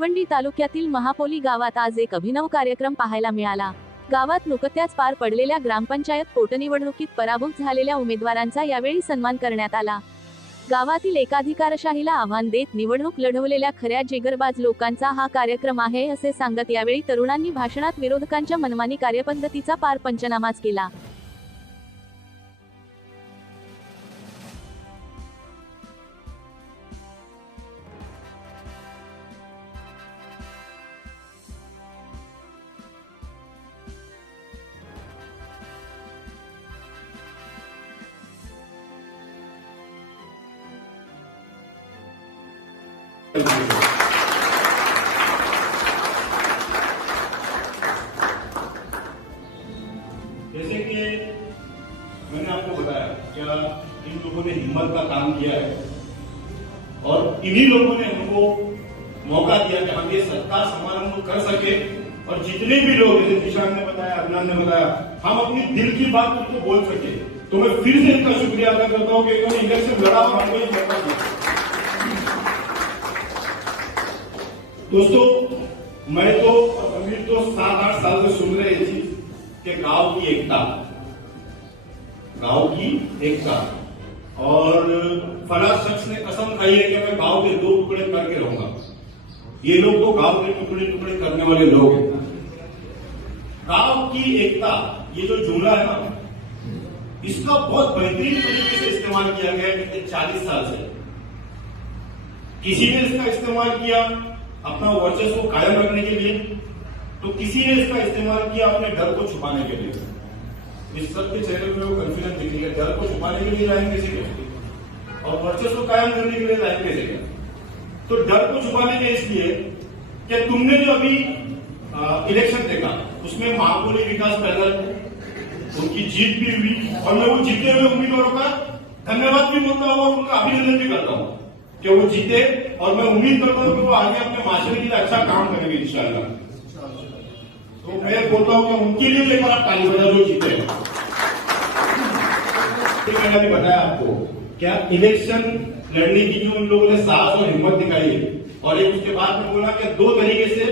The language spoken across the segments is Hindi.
भिवंडी तालुक्यातील महापोली गावात आज एक अभिनव कार्यक्रम पाहायला मिळाला। गावात नुकत्याच पार पडलेल्या ग्रामपंचायत पोटनिवडणुकीत पराभूत झालेल्या उमेदवारांचा यावेळी सन्मान करण्यात आला। गावातील एकाधिकारशाहीला आव्हान देत निवडणूक लढवलेल्या खऱ्या जिगरबाज लोकांचा हा कार्यक्रम आहे असे सांगत यावेळी तरुणांनी भाषणात विरोधकांच्या मनमानी कार्यपद्धतीचा पार पंचनामाच केला। जैसे कि मैंने आपको बताया क्या इन लोगों ने हिम्मत का काम किया है और इन्हीं लोगों ने हमको मौका दिया कि हम ये सत्ता समारंभ कर सके और जितने भी लोग जैसे निशान ने बताया, अदनान ने बताया, हम अपनी दिल की बात उनको बोल सके। तो मैं फिर से इनका शुक्रिया अदा करता हूँ कि इन्होंने इलेक्शन लड़ा और हमको ये मौका दिया। दोस्तों, मैं तो अभी तो 7-8 साल से सुन रहे हैं कि गांव की एकता और फला शख्स ने कसम खाई है कि मैं गांव के 2 टुकड़े करके रहूंगा। ये लोग तो गांव के टुकड़े करने वाले लोग हैं। गांव की एकता ये जो जुमला है ना, इसका बहुत बेहतरीन तरीके से इस्तेमाल किया गया है पिछले 40 साल से। किसी ने इसका इस्तेमाल किया अपना वर्चस्व को कायम रखने के लिए, तो किसी ने इसका इस्तेमाल किया अपने डर को छुपाने के लिए। इस सबके चेहरे में वो कन्फ्यूजन दिख रही है, डर को छुपाने के लिए लाइन कैसे गए और वर्चस्व को कायम करने के लिए लाइन कैसे गए। तो डर को छुपाने के इसलिए कि तुमने जो अभी इलेक्शन देखा उसमें महापोली विकास पैदल उनकी जीत भी हुई और मैं वो जीते हुए उम्मीदवारों का धन्यवाद भी बोलता हूँ और उनका अभिनंदन भी करता हूँ कि वो जीते और मैं उम्मीद करता हूँ कि वो आगे अपने माशरे के लिए अच्छा काम करेंगे इंशाल्लाह। तो मैं बोलता हूँ कि उनके लिए एक बार आप ताली बजा जो जीते। मैंने अभी बताया आपको क्या इलेक्शन लड़ने की जो उन लोगों ने साहस और हिम्मत दिखाई है और एक उसके बाद में बोला कि 2 तरीके से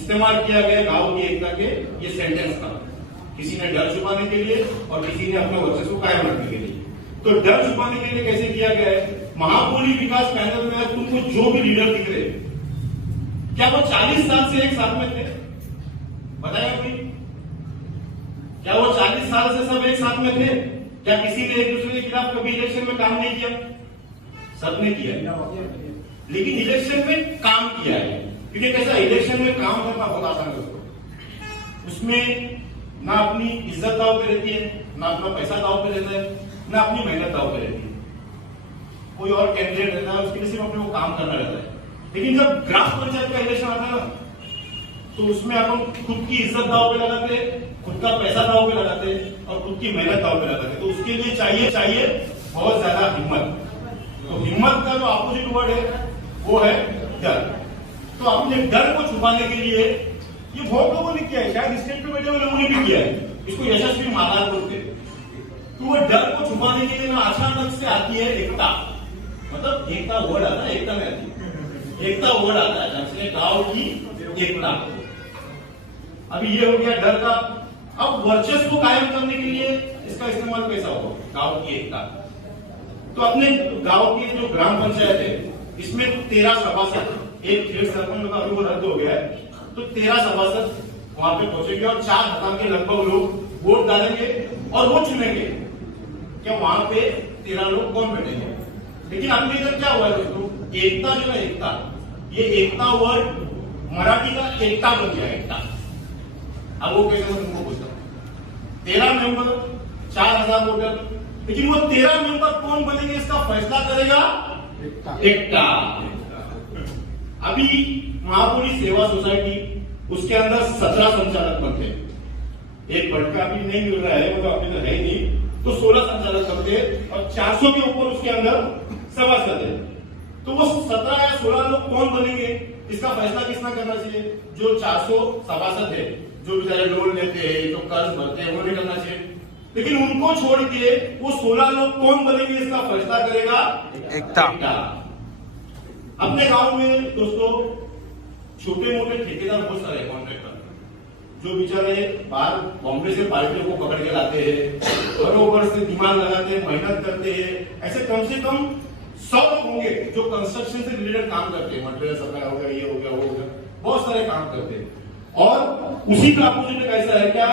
इस्तेमाल किया गया गांव की एकता के ये सेंटेंस था। किसी ने डर छुपाने के लिए और किसी ने अपने वर्चस्व को कायम रखने के लिए। तो डर छुपाने के लिए कैसे किया गया है, महापोली विकास पैनल में तुमको जो भी लीडर दिख रहे क्या वो 40 साल से एक साथ में थे? बताया कोई? क्या वो 40 साल से सब एक साथ में थे? क्या किसी ने एक दूसरे के खिलाफ कभी इलेक्शन में काम नहीं किया? सबने किया, लेकिन इलेक्शन में काम किया है। क्योंकि कैसा इलेक्शन में काम करना बहुत आसान है। उसमें ना अपनी इज्जत दांव पे रहती है, ना अपना पैसा दांव पे रहता है, ना अपनी मेहनत दांव पे रहती है। कोई और कैंडिडेट रहता है उसके लिए सिर्फ अपने को काम करना रहता है। लेकिन जब ग्राम पंचायत का इलेक्शन आता है ना, तो उसमें अपन खुद की इज्जत दांव पे लगाते, खुद का पैसा दांव पे लगाते और खुद की मेहनत दांव पे लगाते। तो उसके लिए चाहिए बहुत ज्यादा हिम्मत। तो हिम्मत का जो अपोजिट वर्ड है वो है डर। तो अपने डर को छुपाने के लिए ये बहुत लोगों ने किया है, शायद स्टेट पे बैठे हुए लोगों ने भी किया है। इसको यशस्वी महाराज बोलते हैं। तो वो डर को छुपाने के लिए ना अचानक से आती है एकता। मतलब एकता वर्ड आता है, एकता में आती है, एकता वर्ड आता है अचानक गांव की एकता। अभी ये हो गया डर का। अब वर्चस्व को कायम करने के लिए इसका इस्तेमाल कैसा होगा, गांव की एकता। तो अपने गांव की जो ग्राम पंचायत है इसमें 13 सभासद, एक खेल सरपंच का अभी वो रद्द हो गया है, तो 13 सभासद वहां पे पहुंचेंगे और 4,000 के लगभग लोग वोट डालेंगे और वो चुनेंगे कि वहां पे 13 लोग कौन बैठेंगे। लेकिन अपने इधर क्या हुआ है दोस्तों, एकता जो है एकता, ये एकता वर्ड मराठी का एकता बन गया, एकता। अब वो कैसे मैं तुमको पूछता हूँ, 13 मेंबर 4,000 वोटर, लेकिन वो 13 मेंबर कौन बनेंगे इसका फैसला करेगा एकता। अभी महापोली सेवा सोसाइटी उसके अंदर 17 संचालक पद थे। एक भटका अभी नहीं मिल रहा है, मतलब अपने तो है ही नहीं, तो 16 संचालक पद थे और 400 के ऊपर उसके अंदर सभासद है। तो वो 17 या 16 लोग कौन बनेंगे इसका फैसला किसना करना चाहिए? जो 400 सभासद है, जो बेचारे लोन लेते हैं, जो कर्ज भरते हैं, उन्हें करना चाहिए। लेकिन उनको छोड़ के वो 16 लोग कौन बनेंगे इसका फैसला करेगा एकता। अपने गांव में दोस्तों छोटे मोटे ठेकेदार बहुत सारे कॉन्ट्रैक्टर जो बेचारे बाहर बॉम्बे से पार्टियों को पकड़ के लाते हैं, बरोबर से दिमाग लगाते हैं, मेहनत करते हैं। ऐसे कम से कम 100 होंगे जो कंस्ट्रक्शन से रिलेटेड काम करते हैं, मटेरियल सप्लाई हो गया, ये हो गया, वो हो गया, बहुत सारे काम करते हैं। और उसी का अपोजिट कैसा है क्या,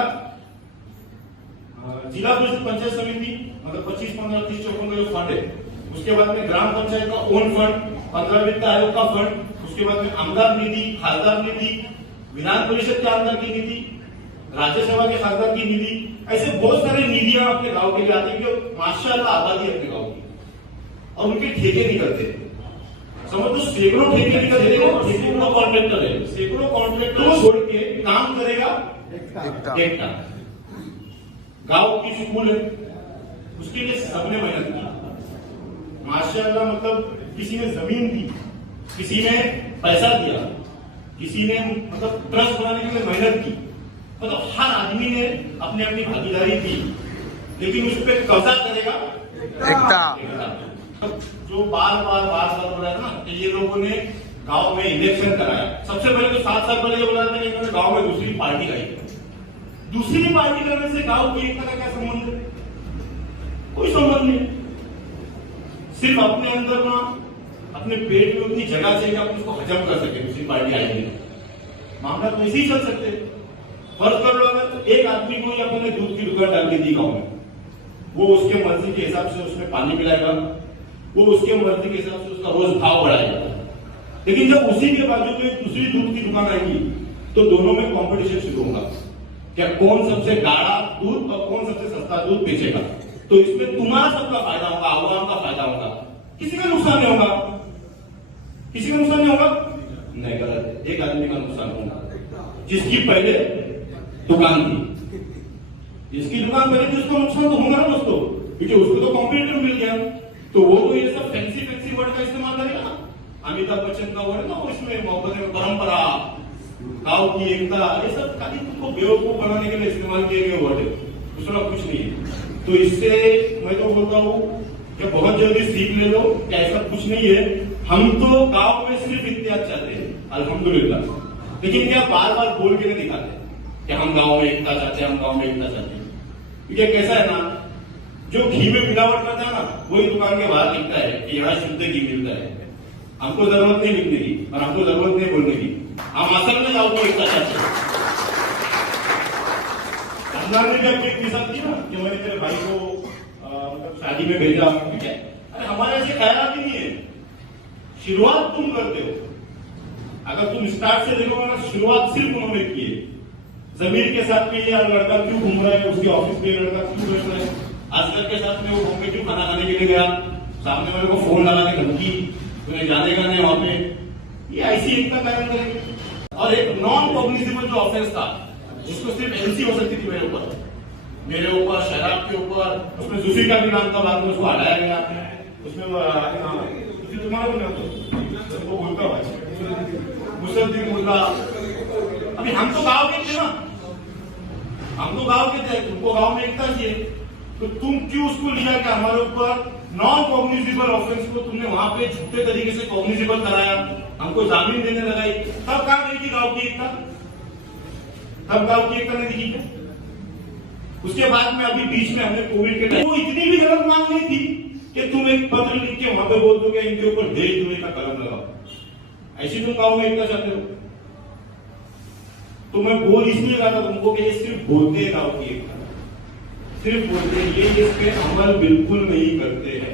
जिला परिषद पंचायत समिति मतलब 25, 15, 30 चौकों का जो फंड है, उसके बाद में ग्राम पंचायत का ओन फंड, 15 वित्त आयोग का फंड, उसके बाद में आमदार निधि, खासदार निधि, विधान परिषद के आमदार की निधि, राज्यसभा के खासदार की निधि, ऐसे बहुत सारे निधियां अपने गांव के लिए आती है। माशाल्लाह आबादी अपने गांव की, और उनके ठेके निकलते समझ लो, सैकड़ों ठेके निकलते, सैकड़ों कॉन्ट्रैक्टर है, सैकड़ों कॉन्ट्रैक्टर को छोड़ के काम करेगा एकता। गांव की स्कूल है, उसके लिए सबने मेहनत की माशाल्लाह। मतलब किसी ने जमीन दी, किसी ने पैसा दिया, किसी ने मतलब ट्रस्ट बनाने के लिए मेहनत की, मतलब हर आदमी ने अपनी अपनी भागीदारी की, लेकिन उस पर कब्जा करेगा एकता। जो बार बार हो रहा है ना कि ये लोगों ने गांव में इलेक्शन कराया। सबसे पहले तो 7 साल पहले ये बोला था कि इन्होंने गांव में दूसरी पार्टी लाई। दूसरी पार्टी करने से गांव की एकता का क्या संबंध है? कोई संबंध नहीं। सिर्फ अपने अंदर ना अपने पेट में उतनी जगह चाहिए कि आप उसको हजम कर सके। दूसरी पार्टी आएगी, मामला तो ऐसे ही चल सकते। फर्ज कर लो अगर एक आदमी को अपने दूध की दुकान डाल के दी गांव में, वो उसके मर्जी के हिसाब से उसमें पानी पिलाएगा, वो उसके मर्जी के हिसाब से उसका रोज भाव बढ़ाएगा। लेकिन जब उसी के बाजू में दूसरी दूध की दुकान आएगी तो दोनों में कंपटीशन शुरू होगा, क्या कौन सबसे गाढ़ा दूध और कौन सबसे सस्ता दूध बेचेगा। तो इसमें तुम्हारा सबका फायदा होगा, आवाम का फायदा होगा, किसी का नुकसान नहीं होगा। किसी का नुकसान नहीं होगा, नहीं, गलत, एक आदमी का नुकसान होगा जिसकी पहले दुकान थी। जिसकी दुकान पहले थी उसको नुकसान तो होगा ना दोस्तों, क्योंकि उसको तो कॉम्पिटिटर मिल गया। तो वो तो ये सब फैंसी वर्ड का इस्तेमाल करेगा ना। अमिताभ बच्चन का वर्ड ना, इसमें मोहब्बत में परंपरा, गांव की एकता, ये सब खाली तुमको बेवकूफ बनाने के लिए इस्तेमाल किए गए वर्ड है, दूसरा कुछ नहीं है। तो इससे मैं तो बोलता हूँ कि बहुत जल्दी सीख ले लो कि ऐसा कुछ नहीं है। हम तो गांव में सिर्फ इत्याग चाहते हैं अल्हम्दुलिल्लाह, लेकिन क्या बार बार बोल के नहीं दिखाते कि हम गांव में एकता चाहते हैं, हम गांव में एकता चाहते हैं। क्योंकि कैसा है ना, जो घी में मिलावट करता है ना, वही दुकान के बाहर लिखता है कि यहाँ शुद्ध घी मिलता है। हमको जरूरत नहीं लिखने की और हमको जरूरत नहीं बोलने की, हम असल में गांव को एकता चाहते हैं। रमजान ने भी अपनी एक मिसाल दी ना कि मैंने तेरे भाई को मतलब शादी में भेजा, ठीक है। अरे हमारे ऐसे ख्याल ही नहीं है। शुरुआत तुम करते हो, अगर तुम स्टार्ट से देखोगे ना, शुरुआत सिर्फ उन्होंने की है। जमीर के साथ में यार लड़का क्यों घूम रहा है, उसके ऑफिस में लड़का क्यों बैठ रहा है, असगर के साथ में वो बॉम्बे क्यों खाना खाने के लिए गया, सामने वाले को फोन लगा के धमकी, तुम्हें जानेगा नहीं वहां पे, ये ऐसी एकता कायम करेगी। और एक नॉन कॉग्निजेबल जो ऑफेंस था, जिसको सिर्फ एलसी हो सकती थी मेरे ऊपर शराब के ऊपर, उसमें दूसरी का भी नाम था, बाद में उसको हटाया गया। उसमें तुम्हारा भी नाम था, वो बोलता मुसद्दीक मुल्ला। अभी हम तो गाँव के थे ना, हम तो गाँव के थे, तुमको गाँव में एकता चाहिए, तो तुम क्यों उसको लिया कि हमारे ऊपर नॉन कॉग्निजेबल ऑफेंस को तुमने वहां पे झूठे तरीके से कॉग्निजेबल कराया, हमको जामीन देने लगाई। तब कहां गई थी गांव की एकता? तब गांव की एकता नहीं दिखी क्या? उसके बाद में अभी बीच में हमने कोविड के टाइम, वो इतनी भी गलत मांग नहीं थी कि तुम एक पत्र लिख के वहां पे बोल दोगे इनके ऊपर देशद्रोही का कलम लगाओ। ऐसी तुम गांव में एकता चाहते हो? तो मैं बोल इसलिए रहा था तुमको कि ये सिर्फ बोलते हैं, गांव की एकता सिर्फ बोलते हैं, ये इस पे अमल बिल्कुल नहीं करते हैं।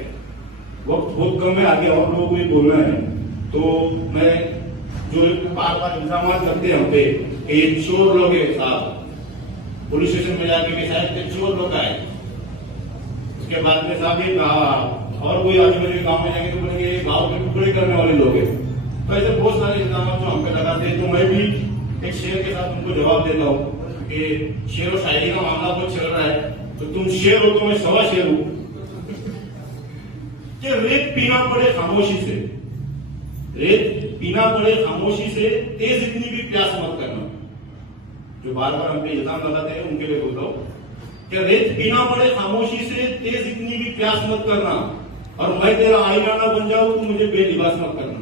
वक्त बहुत कम है, आगे और लोगों को भी बोलना है। तो मैं जो बार बार इल्जाम करते हैं हम पे कि ये चोर लोग है साहब, पुलिस स्टेशन में जाके कि शायद चोर लोग आए, उसके बाद में साहब ये कहा, और कोई आजू बाजू गाँव में जाके तो बोलेंगे गाँव के टुकड़े करने वाले लोग हैं। तो ऐसे बहुत सारे इल्जाम जो हम पे लगाते हैं। तो मैं भी एक शेर के साथ उनको जवाब देता हूँ कि शेर और शायरी का मामला बहुत चल रहा है, तो तुम शेर हो तो मैं सवा शेर हूं कि रेत पीना पड़े खामोशी से, रेत पीना पड़े खामोशी से, तेज इतनी भी प्यास मत करना। जो बार बार हम पे इल्जाम लगाते हैं उनके लिए बोलता हूं कि रेत पीना पड़े खामोशी से, तेज इतनी भी प्यास मत करना, और मैं तेरा आईना ना बन जाऊं तो मुझे बेलिबास मत करना।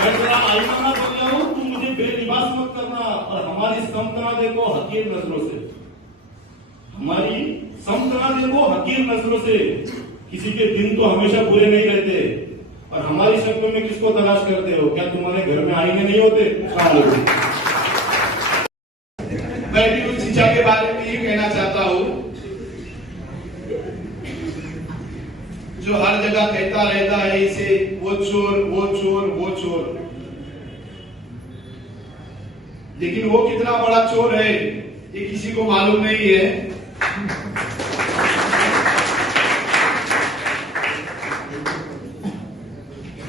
मैं तेरा आईना ना बन जाऊं, तू मुझे बेलिबास मत करना। और हमारी समतना देखो हकीर नजरों से, हमारी समतना देखो हकीर नजरों से। किसी के दिन तो हमेशा बुरे नहीं रहते। और हमारी शक्लों में किसको तलाश करते हो? क्या तुम्हारे घर में आईने नहीं होते? मैं भी कुछ शिक्षा के बारे में ये कहना चाहता हूँ, जो हर जगह कहता रहता है इसे वो चोर वो चोर वो चोर, लेकिन वो कितना बड़ा चोर है ये किसी को मालूम नहीं है।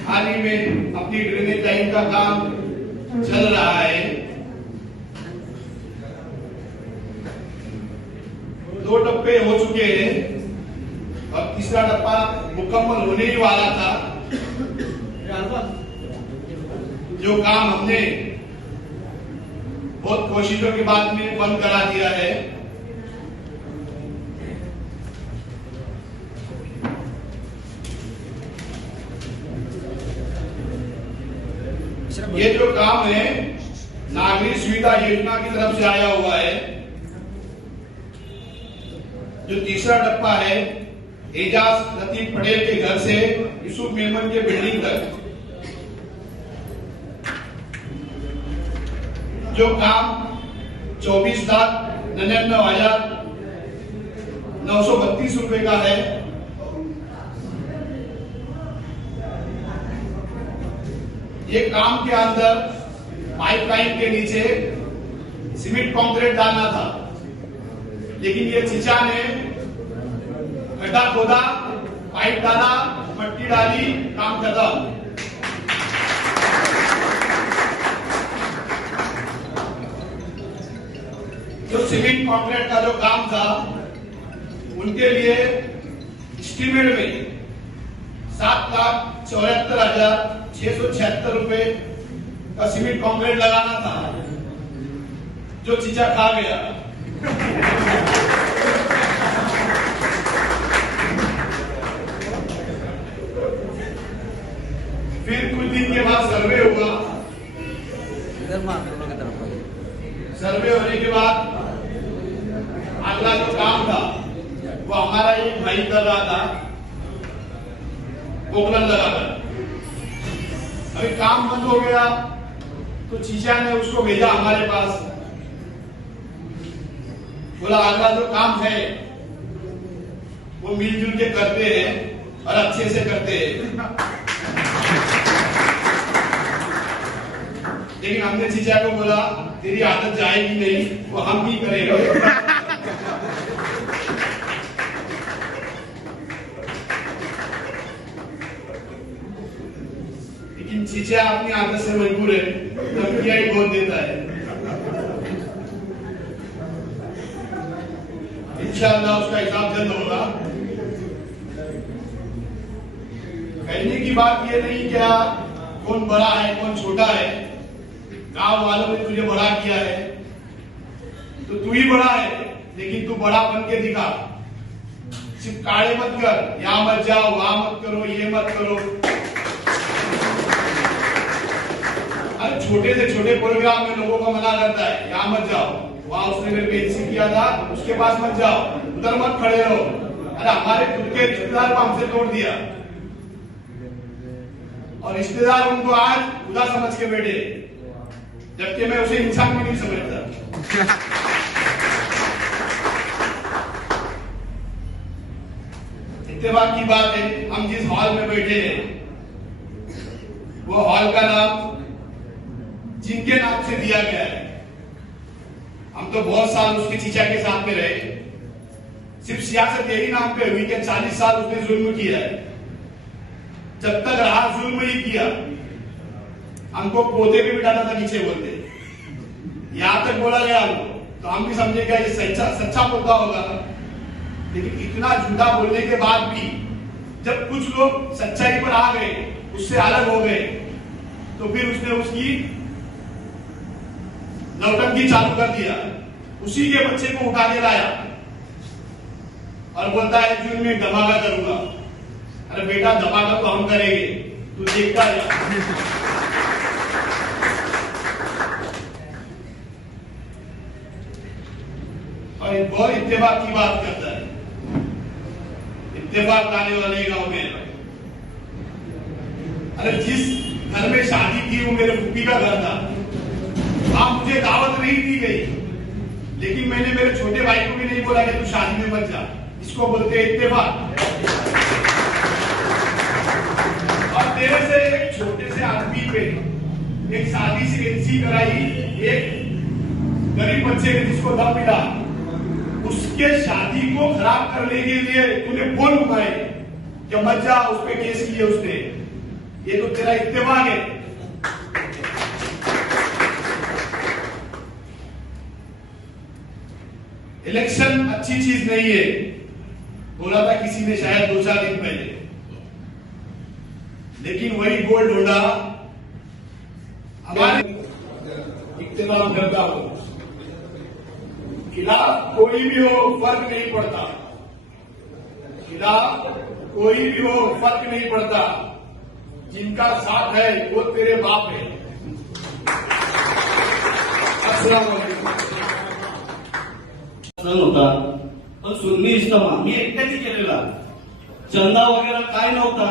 हाल ही में अपनी ड्रेनेज लाइन का काम चल रहा है। 2 टप्पे हो चुके हैं और तीसरा टप्पा मुकम्मल होने ही वाला था। जो काम हमने बहुत कोशिशों के बाद में बंद करा दिया है। ये जो काम है नागरिक सुविधा योजना की तरफ से आया हुआ है। जो तीसरा टप्पा है एजाज लतीफ पटेल के घर से यूसुफ मेमन के बिल्डिंग तक, जो काम 24,99,932 रुपए का है। ये काम के अंदर पाइपलाइन के नीचे सीमेंट कंक्रीट डालना था, लेकिन ये चीचा ने गड्ढा खोदा, पाइप डाला, पट्टी डाली, काम खत्म। जो सीमेंट कंक्रीट का जो काम था उनके लिए एस्टीमेट में 7,74,676 रुपए का सीमेंट कंक्रीट लगाना था, जो चीचा खा गया। फिर कुछ दिन के बाद सर्वे हुआ। सर्वे होने के बाद अगला जो काम था वो हमारा एक भाई कर रहा था पोकलन लगाकर। अभी काम बंद हो गया तो चीचा ने उसको भेजा हमारे पास, बोला अगला जो काम है वो मिलजुल के करते हैं और अच्छे से करते हैं। लेकिन हमने चीचा को बोला तेरी आदत जाएगी नहीं, वो हम ही करेंगे। लेकिन चीचा अपनी आदत से मजबूर है, धमकियां ही बहुत देता है। इंशाअल्लाह उसका हिसाब जल्द होगा। कहने की बात ये नहीं क्या कौन बड़ा है कौन छोटा है। गांव वालों ने तुझे बड़ा किया है तो तू ही बड़ा है, लेकिन तू बड़ा बन के दिखा। सिर्फ काले मत कर, यहां मत जाओ, वहां मत करो, ये मत करो। अरे छोटे से छोटे प्रोग्राम में लोगों को मना करता है, यहां मत जाओ, वहां उसने मेरे पे एनसी किया था, उसके पास मत जाओ, उधर मत खड़े रहो। अरे हमारे खुद के रिश्तेदार को हमसे तोड़ दिया और रिश्तेदार उनको आज खुदा समझ के बैठे, जबकि मैं उसे इंसान भी नहीं समझता। इत्तेफाक की बात है हम जिस हॉल में बैठे हैं वो हॉल का नाम जिनके नाम से दिया गया है। हम तो बहुत साल उसके चीचा के साथ में रहे। सिर्फ सियासत यही नाम पे हुई कि 40 साल उसने जुल्म किया है। जब तक रहा जुल्म ही किया। हमको पोते भी बिठाता था नीचे बोलते, यहां तक बोला गया हमको, तो हम भी समझेगा ये सच्चा पोता होगा। लेकिन इतना झूठा बोलने के बाद भी जब कुछ लोग सच्चाई पर आ गए, उससे अलग हो गए, तो फिर उसने उसकी नौटंकी चालू कर दिया। उसी के बच्चे को उठा के लाया और बोलता है जून में धमाका करूंगा। अरे बेटा धमाका तो हम करेंगे, तू देखता है। और एक बहुत इत्तेफाक की बात करता है, इत्तेफाक लाने वाले गांव में। अरे जिस घर में शादी थी वो मेरे फूफी का घर था, वहां मुझे दावत नहीं दी गई, लेकिन मैंने मेरे छोटे भाई को भी नहीं बोला कि तू शादी में मत जा। इसको बोलते हैं इत्तेफाक। और मेरे से एक छोटे से आदमी पे एक शादी से एनसी कराई, एक गरीब बच्चे ने जिसको दम मिला, उसके शादी को खराब करने के लिए तूने फोन उठाए कि मत जा, उस पर केस किए उसने। ये तो तेरा इत्तेफाक है। इलेक्शन अच्छी चीज नहीं है, बोला था किसी ने शायद 2-4 दिन पहले, लेकिन वही गोल्ड होंडा हमारे इत्तेफाक करता हो, खिलाफ कोई भी हो फर्क नहीं पड़ता, खिलाफ कोई भी हो फर्क नहीं पड़ता, जिनका साथ है वो तेरे बाप है। अस्सलाम वालेकुम। होता पण सुन्नी इज्तमा मी एकट्याने केलेला, चंदा वगैरे काय नव्हता,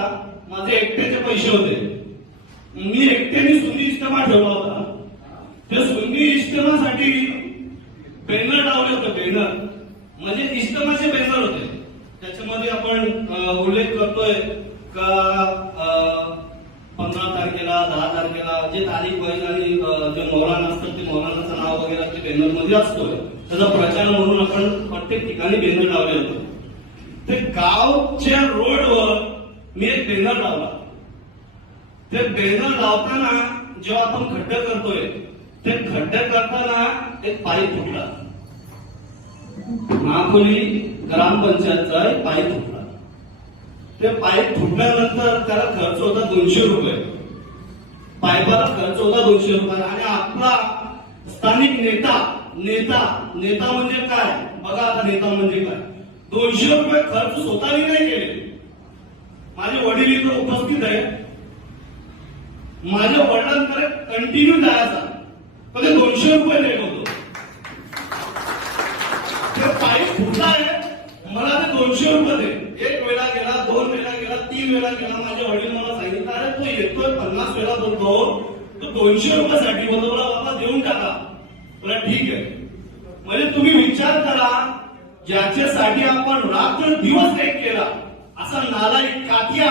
माझे एकट्याचे पैसे होते, मी एकट्याने सुन्नी इज्तमा ठेवला होता। त्या सुन्नी इज्तमासाठी बॅनर लावले होते, बॅनर म्हणजे इज्तमाचे बॅनर होते, त्याच्यामध्ये आपण उल्लेख करतोय का 15 तारखेला 10 तारखेला जे तारीख वाईज आणि जे मौलाना असतात ते मौलानाचं नाव वगैरे ते बॅनर मध्ये असतोय, त्याचा प्रचार म्हणून आपण प्रत्येक ठिकाणी बॅनर लावले होते। ते गावच्या रोडवर मी एक बॅनर लावला, ते बॅनर लावताना जेव्हा आपण खड्डे करतोय ते खड्डे करताना एक पाईप फुटला, महापोली ग्रामपंचायतचा एक पाईप फुटला। ते पाईप फुटल्यानंतर त्याला खर्च होता 200 रुपये, पाईपाला खर्च होता 200 रुपये। आणि आपला स्थानिक नेता नेता म्हणजे काय बघा, आता नेता म्हणजे काय, 200 रुपये खर्च स्वतःही नाही केले। माझे वडील इथे उपस्थित आहे, माझ्या वडिलांकडे कंटिन्यू जायचा, कधी 200 रुपये देत होतो। ते पाईप फुटला आहे, मला ते 200 रुपये दे। एक वेळा गेला, 2 वेळा गेला, 3 वेळा गेला, माझे वडील मला सांगितलं, अरे तू येतोय 50 वेळा बोलतो, तो 200 रुपयासाठी बोलतो, बाबा देऊन टाका। बोला ठीक आहे। म्हणजे तुम्ही विचार करा, ज्याच्यासाठी आपण रात्र दिवस एक केला, असा नालायक काठिया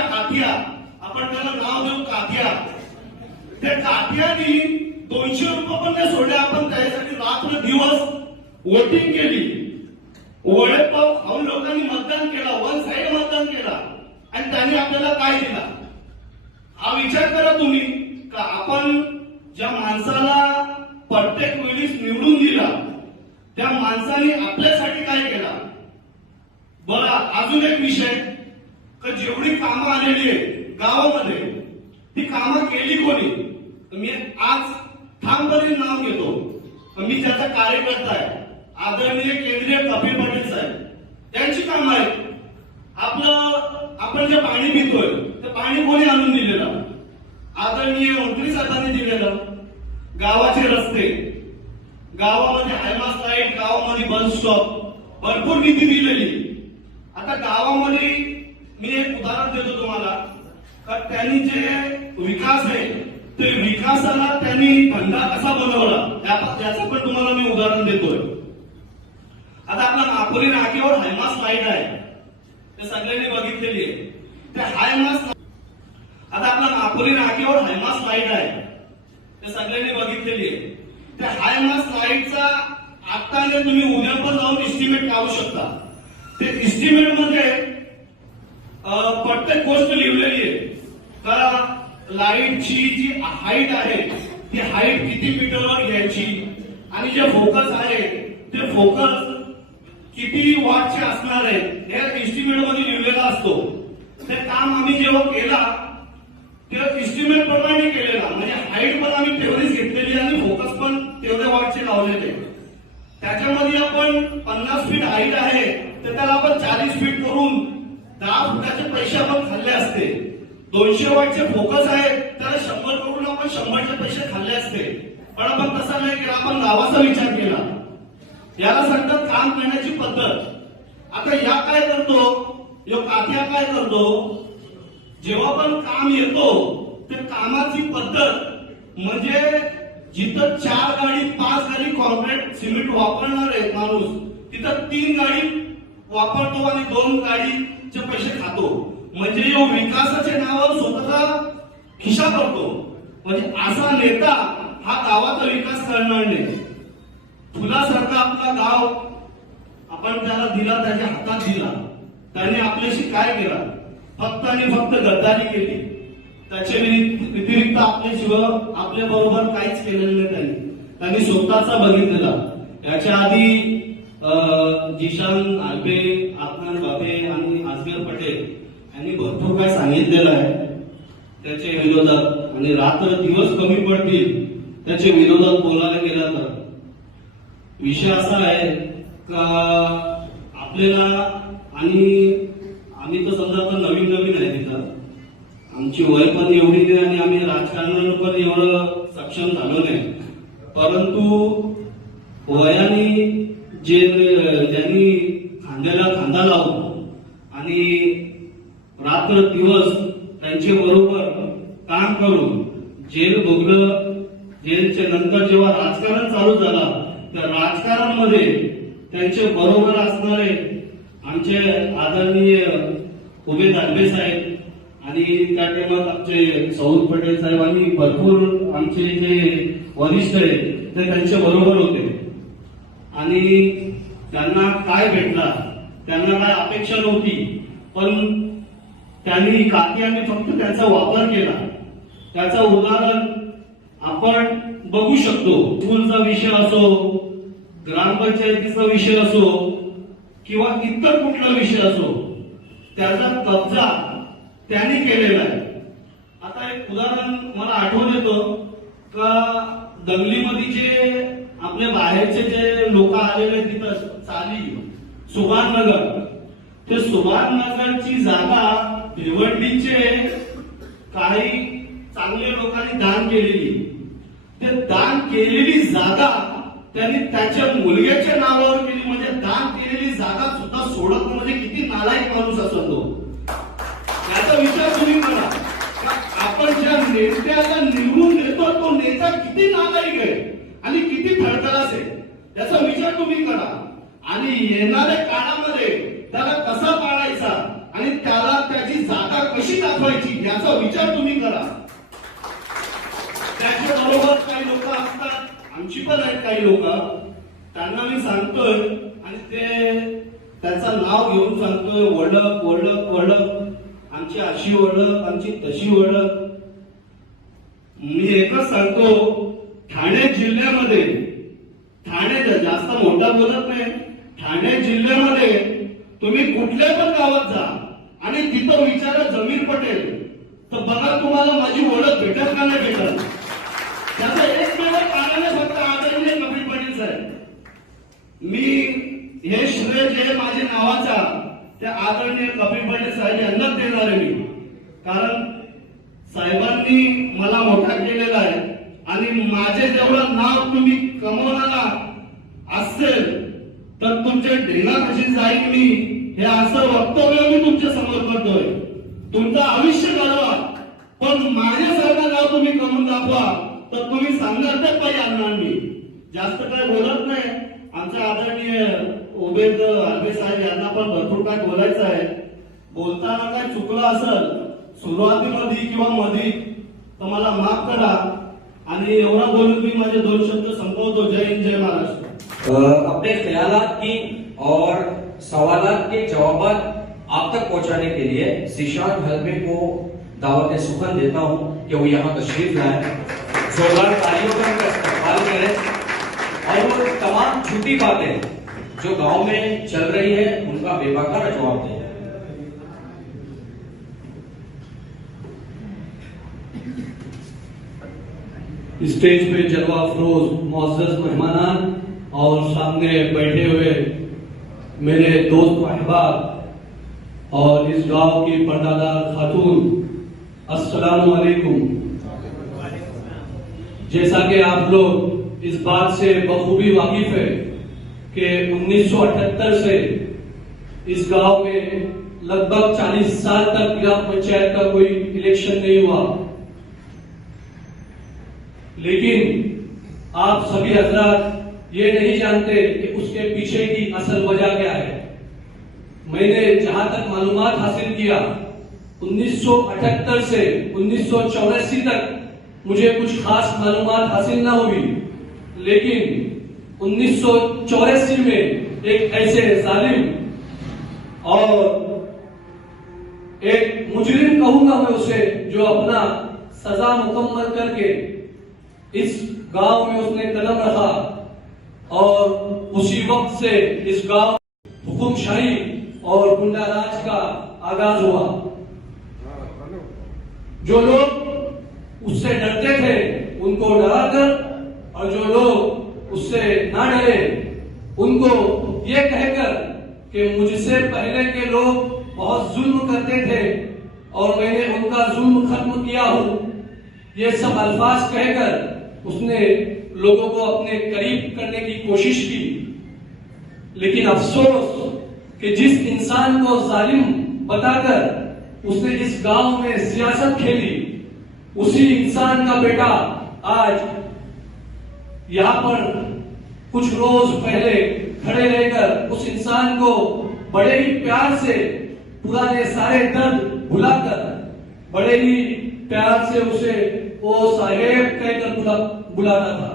आपण त्याला नाव देऊ काठिया, त्या काठियानी 200 रुपये पण नाही सोडले, आपण त्यासाठी रात्र दिवस वोटिंग केली, वडेपाव खाऊन लोकांनी मतदान केला, वन साइड मतदान केला, आणि त्यांनी आपल्याला काय दिला हा विचार करा तुम्ही, का आपण ज्या माणसाला प्रत्येक वेळीस निवडून दिला त्या माणसाने आपल्यासाठी काय केला। बघा अजून एक विषय, का जेवढी कामं आलेली आहे गावामध्ये ती कामं केली कोणी, मी आज ठामपणे नाव घेतो, मी त्याचा कार्यकर्ता आहे, आदरणीय केंद्रीय कपिल पाटील साहेब, त्यांची कामं आहेत। आपण जे पाणी पितोय ते पाणी कोणी आणून दिलेलं, आदरणीय मंत्री साहेबांनी दिलेलं। गावाचे रस्ते, गावामध्ये हायमास लाईट, गावामध्ये बस स्टॉप, भरपूर निधी दिलेली। आता गावामध्ये मी एक उदाहरण देतो तुम्हाला, का त्यांनी जे विकास आहे ते विकासाला त्यांनी धंदा कसा बनवला त्याचं पण तुम्हाला मी उदाहरण देतोय। आता आपल्या नागपुरी नाक्यावर हायमास लाईट आहे, ते सगळ्यांनी बघितलेली आहे, ते हायमास, आता आपल्या नागपुरी नाक्यावर हायमास लाईट आहे, ते सगळ्यांनी बघितलेली आहे, त्या हायमास लाईटचा आत्ताने तुम्ही उद्या पण जाऊन इस्टिमेट काढू शकता। ते इस्टिमेट मध्ये प्रत्येक गोष्ट लिहिलेली आहे, का लाईटची जी हाईट आहे ती हाईट किती मीटरवर घ्यायची, आणि जे फोकस आहे ते फोकस किती वॉटचे असणार आहे, हे इस्टिमेट मध्ये लिहिलेला असतो। ते काम आम्ही जेव्हा केला ते इस्टिमेट प्रमाणे केलेला, म्हणजे हाईट पण आम्ही तेवढीच घेतलेली आणि फोकस पण तेवढे वॉटचे लावलेले। त्याच्यामध्ये आपण 50 फीट हाईट आहे तर त्याला आपण 40 फीट करून 10 फुटाचे पैसे आपण खाल्ले असते। 200 वॉटचे फोकस आहे त्याला 100 करून आपण 100चे पैसे खाल्ले असते, पण आपण तसा नाही केला, आपण गावाचा विचार केला। याला सांगतात काम करण्याची पद्धत. आता या काय करतो, यो कात्या काय करतो, जेव्हा पण काम येतो ते कामाची पद्धत म्हणजे जिथं 4 गाडी 5 गाडी कॉन्क्रीट सिमेंट वापरणार आहे माणूस, तिथं 3 गाडी वापरतो आणि 2 गाडीचे पैसे खातो. म्हणजे यो विकासाच्या नावावर स्वतःचा खिशा करतो. म्हणजे असा नेता हा गावाचा विकास करणार नाही. फुलासारखा आपला गाव आपण त्याला दिला, त्याच्या हातात दिला, त्याने आपल्याशी काय केला, फक्त आणि फक्त गद्दारी केली. त्याच्या व्यतिरिक्त आपल्या बरोबर काहीच केलेलं नाही. त्यांनी स्वतःचा बघितलेला. याच्या आधी जिशान आल्बे, आत्मान बाबे आणि आजगर पटेल यांनी भरपूर काय सांगितलेलं आहे त्याच्या विरोधात. आणि रात्र दिवस कमी पडतील त्याच्या विरोधात बोलायला गेला तर विषय असा आहे का आपल्याला, आणि आम्ही तर समजा आता नवीन आहे तिथं, आमची वय पण एवढी नाही आणि आम्ही राजकारणाला पण एवढं सक्षम झालो नाही. परंतु वयाने ज्यांनी खांद्याला खांदा लावून आणि रात्र दिवस त्यांच्या बरोबर काम करून जेल भोगलं, जेलच्या नंतर जेव्हा राजकारण चालू झाला त्या राजकारणामध्ये त्यांच्या बरोबर असणारे आमचे आदरणीय उमेद आल्बे साहेब आणि त्या टाइमात आमचे सौद पटेल साहेब आणि भरपूर आमचे जे वरिष्ठ आहेत ते त्यांच्या बरोबर होते. आणि त्यांना काय भेटला, त्यांना काय अपेक्षा नव्हती, पण त्यांनी कात्याने फक्त त्याचा वापर केला. त्याचं उदाहरण आपण बघू शकतो. स्कूलचा विषय असो, ग्रामपंचायतीचा विषय असो किंवा इतर कुठला विषय असो, त्याचा कब्जा त्यांनी केलेला आहे. आता एक उदाहरण मला आठवण येतो का दंगलीमध्ये जे आपल्या बाहेरचे जे लोक आलेले तिथं चाली सुभाषनगर, ते सुभाषनगरची जागा भिवंडीचे काही चांगल्या लोकांनी दान केलेली. ते दान केलेली जागा त्यांनी त्याच्या मुलग्याच्या नावावर केली. म्हणजे दान केलेली जागा सुद्धा सोडत म्हणजे किती नालायक माणूस असतो तो. याचा विचार तुम्ही करा. आपण ज्या नेत्याला निवडून देतो तो नेता किती नालायक आहे आणि किती थरथरास आहे, याचा विचार तुम्ही करा. आणि येणाऱ्या काळामध्ये त्याला कसा पाळायचा आणि त्याला त्याची जागा कशी दाखवायची याचा विचार तुम्ही करा. त्याच्या बरोबर काही लोक असतात, आमची पण आहेत काही लोक, त्यांना मी सांगतोय आणि ते त्याचं नाव घेऊन सांगतोय, ओळख ओळख ओळख, आमची अशी ओळख, आमची तशी ओळख. मी एकच सांगतो, ठाणे जिल्ह्यामध्ये, ठाणे जास्त मोठा बोलत नाही, ठाणे जिल्ह्यामध्ये तुम्ही कुठल्या पण गावात जा आणि तिथं विचारा जमीन पटेल तर बघा तुम्हाला माझी ओळख भेटत का नाही भेटत. त्याचा एकमेव कारण आहे फक्त आदरणीय कपिल पाटील साहेब. मी हे श्रेय जे माझ्या नावाचा त्या आदरणीय कपिल पाटील साहेब यांनाच देणार आहे मी. कारण साहेबांनी मला मोठा केलेला आहे आणि माझे जेवढं नाव तुम्ही कमवणार असेल तर तुमच्या ढेंगा कशी जाईल मी, हे असं वक्तव्य मी तुमच्या समोर करतोय. तुमचं आयुष्य घडवा, पण माझ्यासारखं नाव तुम्ही कमवून दाखवा तर तुम्ही सांगणार ते पाहिजे आणणार मी. जास्त काय बोलत नाही. आमच्या आदरणीय उमेद आल्बे साहेब यांना पण भरपूर काय बोलायचं आहे. बोलताना काय चुकलं असेल सुरुवातीमध्ये किंवा मध्ये तर मला माफ करा आणि एवढा बोलून मी माझे 2 शब्द संपवतो. जय हिंद, जय महाराष्ट्र. अपने ख्यालात की और सवालात के जवाब आप तक पहुंचाने के लिए ज़ीशान हल्बे को दावत सुखन देता हूं कि वो यहाँ तशरीफ लाए, जोरदार तालियों का उनका इस्तेमाल करें और वो तमाम झूठी बातें जो गांव में चल रही है उनका बेबाका जवाब दें. स्टेज पे जलवा अफरोज मुअज़्ज़ज़ मेहमानान और सामने बैठे हुए मेरे दोस्त अहबाब और इस गांव की पर्दादार खातून, अस्सलामु अलैकुम. जैसा कि आप लोग इस बात से बखूबी वाकिफ है कि 1978 से इस गांव में लगभग 40 साल तक ग्राम पंचायत का कोई इलेक्शन नहीं हुआ, लेकिन आप सभी हजरात ये नहीं जानते कि उसके पीछे की असल वजह क्या है। मैंने जहां तक मालूमात हासिल किया, 1978 से 1984 तक मुझे कुछ खास मालूमात हासिल ना हुई, लेकिन 1984 में एक ऐसे जालिम और एक मुजरिम कहूंगा मैं उसे, जो अपना सजा मुकम्मल करके इस गांव में उसने कदम रखा और उसी वक्त से इस गांव हुकुमशाही और गुंडा राज का आगाज हुआ। जो लोग उससे डरते थे उनको डराकर, और जो लोग उससे ना डरे उनको ये कहकर कि मुझसे पहले के लोग बहुत जुल्म करते थे और मैंने उनका जुल्म खत्म किया हूं, ये सब अल्फाज कहकर उसने लोगों को अपने करीब करने की कोशिश की। लेकिन अफसोस कि जिस इंसान को जालिम बताकर उसने इस गांव में सियासत खेली, उसी इंसान का बेटा आज यहां पर कुछ रोज पहले खड़े रहकर उस इंसान को बड़े ही प्यार से पुराने सारे दर्द भुलाकर बड़े ही प्यार से उसे ओ साहेब कहकर बुलाता था।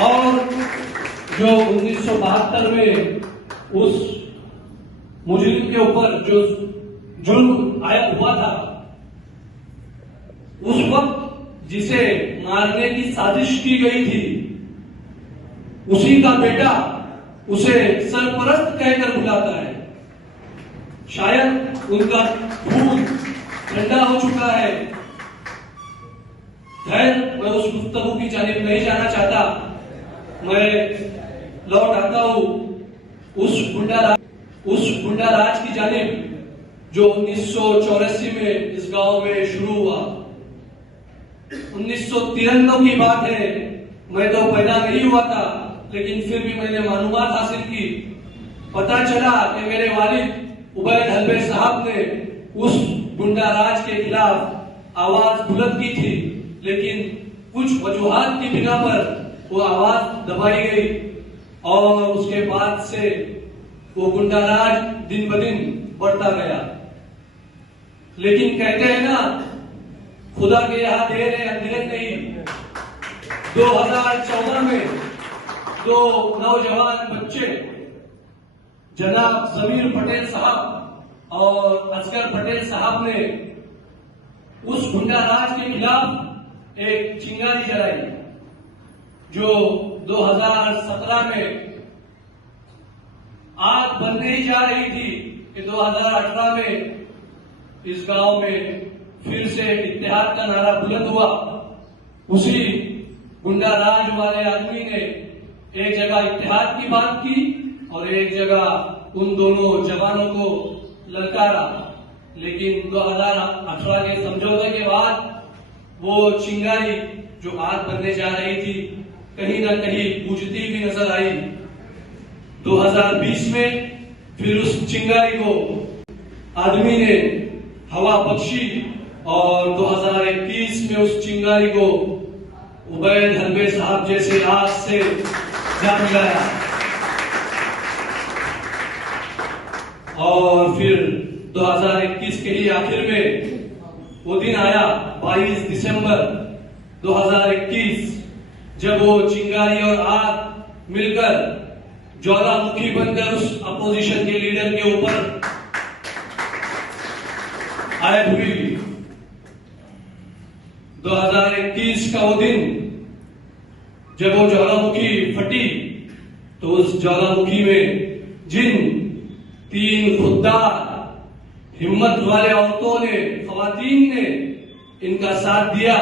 और जो 1972 में उस मुजरिम के ऊपर जो जुल्म आया हुआ था, उस वक्त जिसे मारने की साजिश की गई थी, उसी का बेटा उसे सरपरस्त कहकर बुलाता है। शायद उनका खून ठंडा हो चुका है। खैर, मैं उस गुफ्तगू की जानिब नहीं जाना चाहता। मैं लौट आता हूं उस गुंडा राज की जानिब जो 1984 में इस गांव में शुरू हुआ। 1993 की बात है, मैं तो पैदा नहीं हुआ था, लेकिन फिर भी मैंने मालूमात हासिल की। पता चला कि मेरे वालिद उबैद हलबे साहब ने उस गुंडा राज के खिलाफ आवाज बुलंद की थी, लेकिन कुछ वजूहात की बिना पर वो आवाज दबाई गई और उसके बाद से वो गुंडा राज दिन ब दिन बढ़ता गया। लेकिन कहते हैं ना, खुदा के यहाँ देर है अंधेर नहीं। 2014 में दो नौजवान बच्चे जनाब जमीर पटेल साहब और असगर पटेल साहब ने उस गुंडा राज के खिलाफ एक चिंगारी जलाई, जो 2017 में आग बनने ही जा रही थी कि 2018 में इस गांव में फिर से इत्तेहाद का नारा बुलंद हुआ। उसी गुंडा राज वाले आदमी ने एक जगह इत्तेहाद की बात की और एक जगह उन दोनों जवानों को ललकारा। लेकिन 2018 के समझौते के बाद वो चिंगारी जो आग बनने जा रही थी, कहीं ना कहीं बुझती भी नजर आई। 2020 में फिर उस चिंगारी को आदमी ने हवा बख्शी और 2021 में उस चिंगारी को उबैद हलबे साहब जैसे आग से जा मिलाया। और फिर 2021 के ही आखिर में वो दिन आया, 22 दिसंबर 2021, जब वो चिंगारी और आग मिलकर ज्वालामुखी बनकर उस अपोजिशन के लीडर के ऊपर आयत हुई। 2021 का वो दिन जब वो ज्वालामुखी फटी, तो उस ज्वालामुखी में जिन 3 खुददार हिम्मत वाले औरतों ने, खवातीन ने इनका साथ दिया,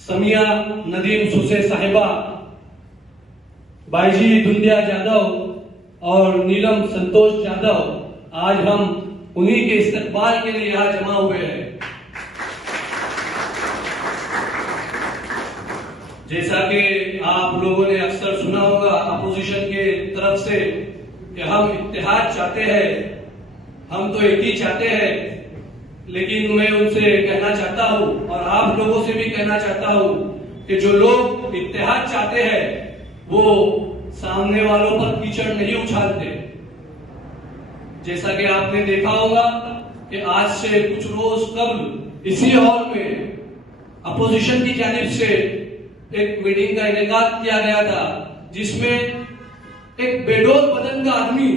समिया नदीम सुसे साहिबा, बाईजी दुंदिया यादव और नीलम संतोष यादव, आज हम उन्हीं के इस्तकबाल के लिए यहाँ जमा हुए हैं। जैसा कि आप लोगों ने अक्सर सुना होगा अपोजिशन के तरफ से कि हम इत्तेहाद चाहते हैं, हम तो एक ही चाहते हैं, लेकिन मैं उनसे कहना चाहता हूं और आप लोगों से भी कहना चाहता हूं कि जो लोग इत्तेहाद चाहते हैं वो सामने वालों पर कीचड़ नहीं उछालते। जैसा कि आपने देखा होगा कि आज से कुछ रोज कबल इसी हॉल में अपोजिशन की जानिब से एक मीटिंग का इनेकाद किया गया था, जिसमें एक बेडोल बदन का आदमी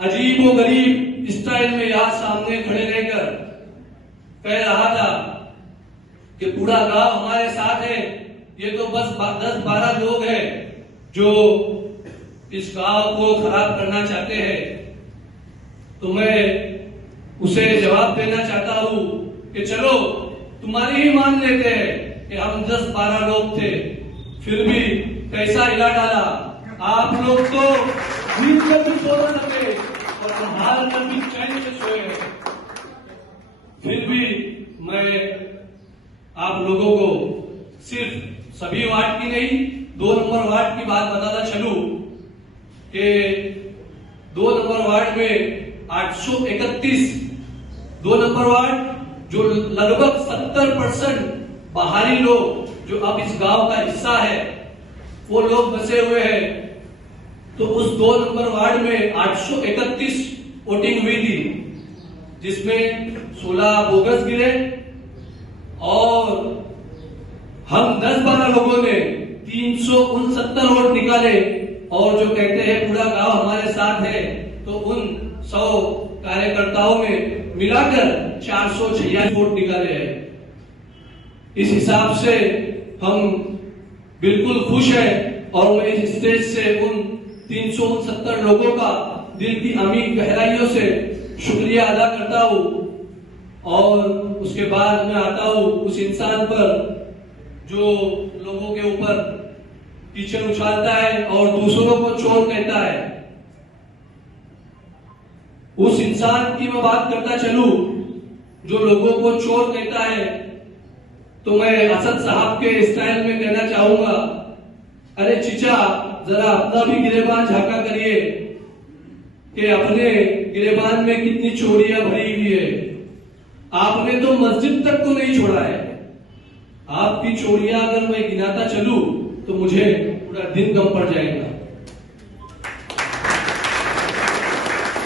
अजीब व गरीब स्टाइल में यहां सामने खड़े रहकर कह रहा था कि पूरा गांव हमारे साथ है, ये तो बस 10-12 लोग हैं जो इस गांव को खराब करना चाहते हैं। तो मैं उसे जवाब देना चाहता हूं कि चलो तुम्हारी ही मान लेते हैं कि हम 10-12 लोग थे, फिर भी कैसा हिला डाला। आप लोग तो नींद में भी सो न सके और हाल में भी चैन से सोए हैं। फिर भी मैं आप लोगों को सिर्फ सभी वार्ड की नहीं 2 नंबर वार्ड की बात बताना चलूं कि 2 नंबर वार्ड में 831 2 नंबर वार्ड जो लगभग 70% बाहरी लोग जो अब इस गांव का हिस्सा है वो लोग बसे हुए हैं। तो उस 2 नंबर वार्ड में 831 वोटिंग हुई थी, जिसमें 16 बोगस गिरे और हम 10-12 लोगों ने 369 वोट निकाले। और जो कहते हैं पूरा गांव हमारे साथ है, तो उन 100 कार्यकर्ताओं ने मिलाकर 446 वोट निकाले हैं। इस हिसाब से हम बिल्कुल खुश हैं और मैं इस स्टेज से उन 369 लोगों का दिल की अमीर गहराइयों से शुक्रिया अदा करता हूं। और उसके बाद मैं आता हूं उस इंसान पर जो लोगों के ऊपर कीचड़ उछालता है और दूसरों को चोर कहता है। उस इंसान की मैं बात करता चलूं जो लोगों को चोर कहता है, तो मैं असद साहब के स्टाइल में कहना चाहूंगा, अरे चिचा जरा अपना भी गिरेबान झांका करिए कि अपने गिरेबान में कितनी चोरियां भरी हुई है। आपने तो मस्जिद तक को नहीं छोड़ा है। आपकी चोरियां अगर मैं गिनाता चलूं तो मुझे पूरा दिन कम पड़ जाएगा।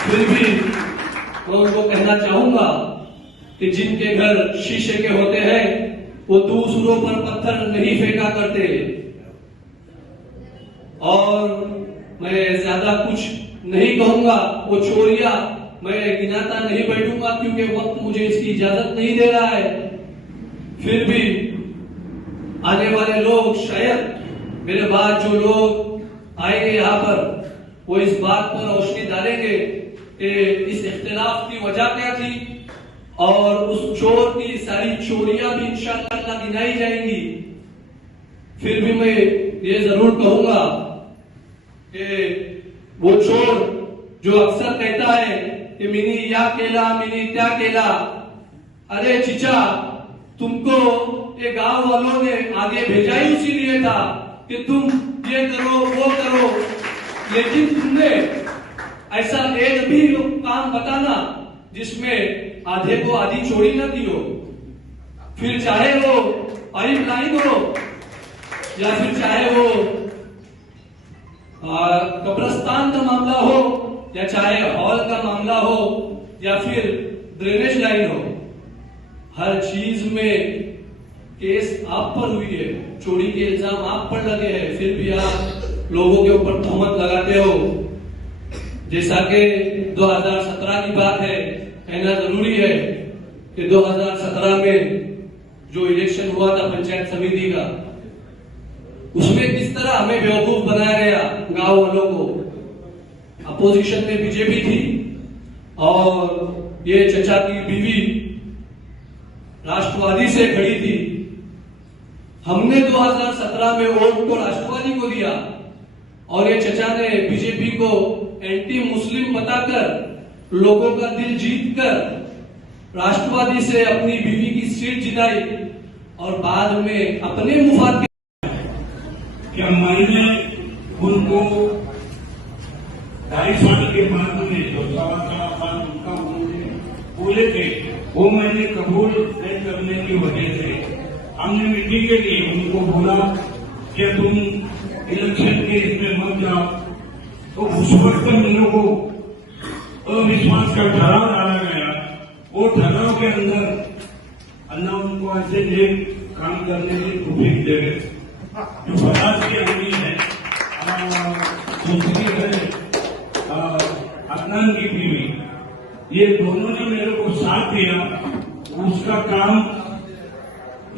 फिर भी मैं उनको कहना चाहूंगा कि जिनके घर शीशे के होते हैं वो दूसरों पर पत्थर नहीं फेंका करते। और मैं ज्यादा कुछ नहीं कहूंगा, वो चोरियां मैं गिनाता नहीं बैठूंगा क्योंकि वक्त मुझे इसकी इजाजत नहीं दे रहा है। फिर भी आने वाले लोग, शायद मेरे बाद जो लोग आएंगे यहाँ पर, वो इस बात पर रोशनी डालेंगे कि इस इख्तिलाफ की वजह क्या थी और उस चोर की सारी चोरियां भी इंशाअल्लाह गिनाई जाएंगी। फिर भी मैं ये जरूर कहूंगा कि वो चोर जो अक्सर कहता है कि मिनी या केला मिनी त्या केला, अरे चिचा तुमको ये गांव वालों ने आगे भेजा ही उसी लिए था कि तुम ये करो वो करो, लेकिन तुमने ऐसा एक भी काम बताना जिसमें आधे को आधी चोरी न की हो। फिर चाहे वो पाइप लाइन हो या फिर चाहे वो कब्रिस्तान का मामला हो या चाहे हॉल का मामला हो या फिर ड्रेनेज लाइन हो, हर चीज में केस आप पर हुई है, चोरी के इल्जाम आप पर लगे हैं, फिर भी आप लोगों के ऊपर तहमत लगाते हो। जैसा कि 2017 की बात है, कहना जरूरी है कि 2017 में जो इलेक्शन हुआ था पंचायत समिति का, उसमें किस तरह हमें बेवकूफ बनाया गया गांव वालों को। अपोजिशन में बीजेपी थी और ये चचा की बीवी राष्ट्रवादी से खड़ी थी। हमने 2017 में वोट तो राष्ट्रवादी को दिया और ये चचा ने बीजेपी को एंटी मुस्लिम बताकर लोगों का दिल जीतकर राष्ट्रवादी से अपनी बीवी की सीट जिताई और बाद में अपने मुफाद क्या मैंने उनको 2.5 साल के बाद में जो 2.25 साल उनका बोले थे वो मैंने कबूल नहीं करने की वजह से हमने मीटिंग के लिए उनको बोला कि तुम इलेक्शन के इसमें मत जाओ। तो उस वक्त मेरे को अविश्वास का ठहराव डाला गया। वो ठहराव के अंदर अल्लाह उनको ऐसे नेक काम करने की तौफीक दे गए जो समाज की अमीरी है। दूसरी है अदनान की बीवी, ये दोनों ने मेरे को साथ दिया। उसका काम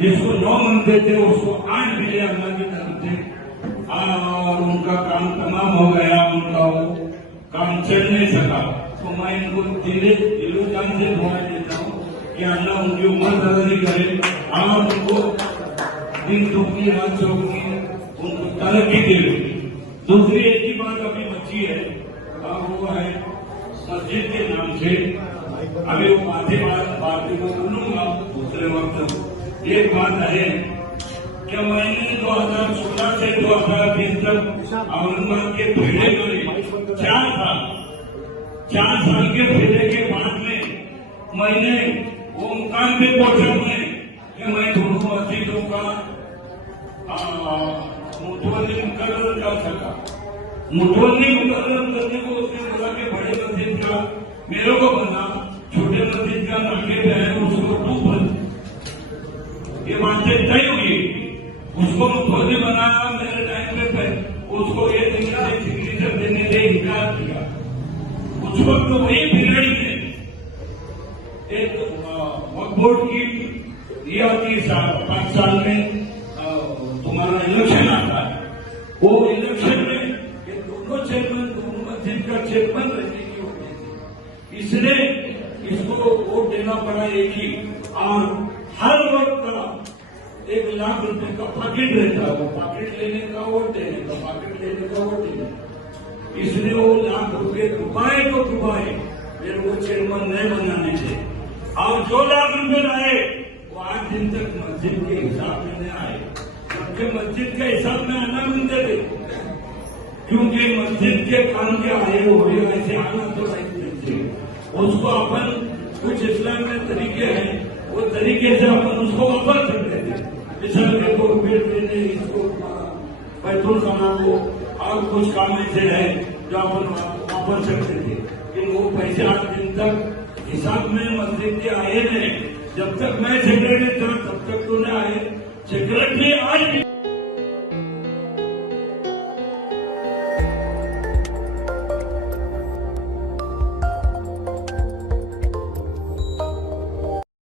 जिसको 9 मनते थे उसको 8 मिले अल्लाह की तरफ से, और उनका काम तमाम हो गया। उनका वो काम चल नहीं सका। तो मैं इनको दिलो जान से दुआ देता हूँ कि अल्लाह उनकी उम्र दराज़ी करे और उनको दिन दुखी रात चौकी उनको तरक्की दे। दूसरी एक ही बात अभी बची है, वो है मस्जिद के नाम से। अभी वो बातें को सुनूंगा दूसरे वक्त। एक बात है कि मैंने 2016 से 2020 तक औरंगाबाद के फेरे में 4 साल के फेरे के बाद में मैंने वो मुकाम पे पहुंचा कि मैं दोनों मस्जिदों का मुतवल्ली मुकर्रर कर सका। मुतवल्ली मुकर्रर करने को उसने बोला कि बड़े मस्जिद का मेरे को बना, छोटे मस्जिद का नाके पे है उसको तू बन। ये बातें तय हुई। उसको मुतवल्ली बनाया मेरे टाइम पे उसको ये सिग्नेचर देने से इनकार किया। उस वक्त वही पीरियड में एक वक्फ बोर्ड की ये आती है 5 साल में तुम्हारा इलेक्शन आता है। वो इलेक्शन में ये दोनों मस्जिद का चेयरमैन रहने की वजह से इसलिए इसको वोट देना पड़ा एक ही। और हर वक्त का 1 लाख रुपए का पैकेट रहता है। पैकेट लेने का वोट देने का, पैकेट लेने का वोट देने का। इसलिए वो लाख रुपए डुबाए तो डुबाए, मेरे को चेयरमैन नहीं बनाने थे। और जो लाख रुपए लाए वो 8 दिन तक मस्जिद के हिसाब में नहीं आए। सबके मस्जिद के हिसाब में आना मिलते थे, क्योंकि मस्जिद के काम के आए हुए ऐसे आना तो नहीं थे। उसको अपन कुछ इस्लाम में तरीके हैं, वो तरीके से अपन उसको वापस करते थे। मिसाल के तौर पर मैंने इसको बैतुल खाना को और कुछ काम ऐसे है जो अपन वापस करते थे। लेकिन वो पैसे 8 दिन तक हिसाब में मस्जिद के आए नहीं। जब तक मैं सेक्रेटरी था तब तक तो नहीं आए। सेक्रेटरी आज